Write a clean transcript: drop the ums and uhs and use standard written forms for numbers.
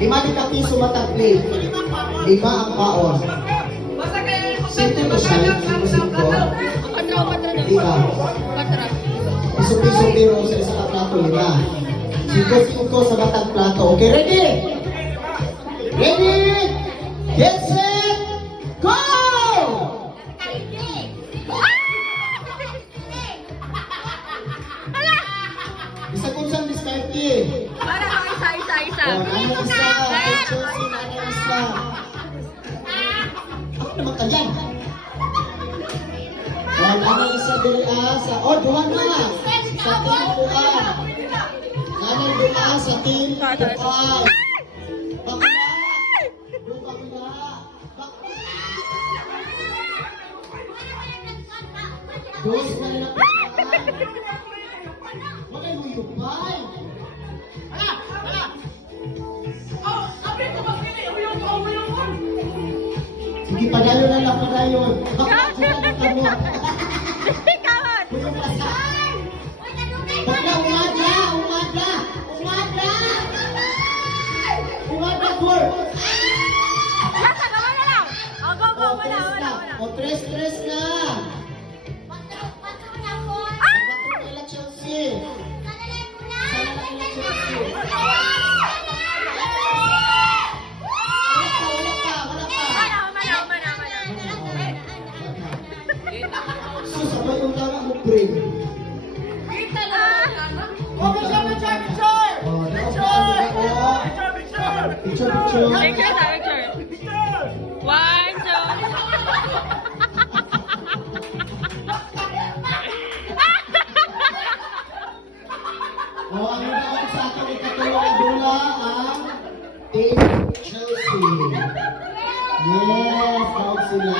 5 ka piso matag plate. 5 ang paon. Sito to siya, sito. Iya. Piso-piso pero sa isa ka plato, 5. Sito sa matag plato. Okay, ready? Ready? Get set! Go! Isa kung saan diskarte. Para ang isa. Oh, nana isa. Chelsea, nana isa. Ako naman kanyan. Oh, nana isa dili sa... Oh, duha na. Sa team Puan. Nana duha sa team Puan. Bakla. Bakla. Dos na lang. Wala mo yupay. Sige, padayon na lang, padayon. Bakla na kamo. Kawan! Bakla, umadra. Umadra, four. Lasa, gawa na lang! Oh, go, wala. O, tres na. Patro nila Chelsea. Wala ka. Sabay yung tama mo, pre. Picture. 1, 2. Ang tawag sa akin ay katulong dula ang Team Chelsea. Yes, tawag sila.